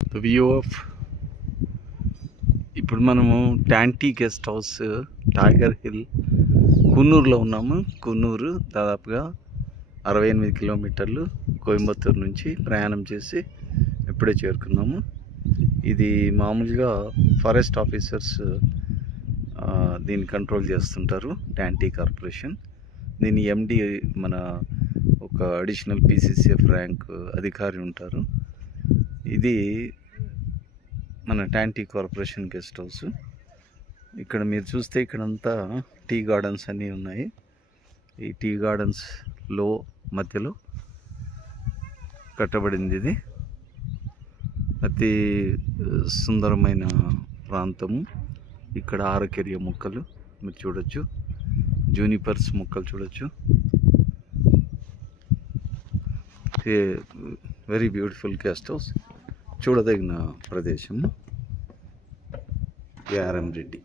The view of ఇప్పుడు మనము ట్యాంటీ guest house tiger hill కున్నూరులో ఉన్నాము. కున్నూరు దాదాపుగా 68 కిలోమీటర్లు కోయంబత్తూరు నుంచి ప్రయాణం చేసి ఇప్పుడే చేరుకున్నాము. ఇది మామూలుగా ఫారెస్ట్ ఆఫీసర్స్ దీన్ని కంట్రోల్ చేస్తుంటారు, ట్యాంటీ కార్పొరేషన్. దీని ఎండి మన ఒక అడిషనల్ పీసీసీఎఫ్ ర్యాంక్ అధికారి ఉంటారు. ఇది మన ట్యాంటీ కార్పొరేషన్ గెస్ట్ హౌస్. ఇక్కడ మీరు చూస్తే ఇక్కడంతా టీ గార్డెన్స్ అన్నీ ఉన్నాయి. ఈ టీ గార్డెన్స్లో మధ్యలో కట్టబడింది ఇది. అతి సుందరమైన ప్రాంతము. ఇక్కడ ఆరకెరియ మొక్కలు మీరు చూడొచ్చు, జూనిపర్స్ మొక్కలు చూడొచ్చు. వెరీ బ్యూటిఫుల్ గెస్ట్ హౌస్, చూడదగిన ప్రదేశము. ఆర్ఎం రెడ్డి.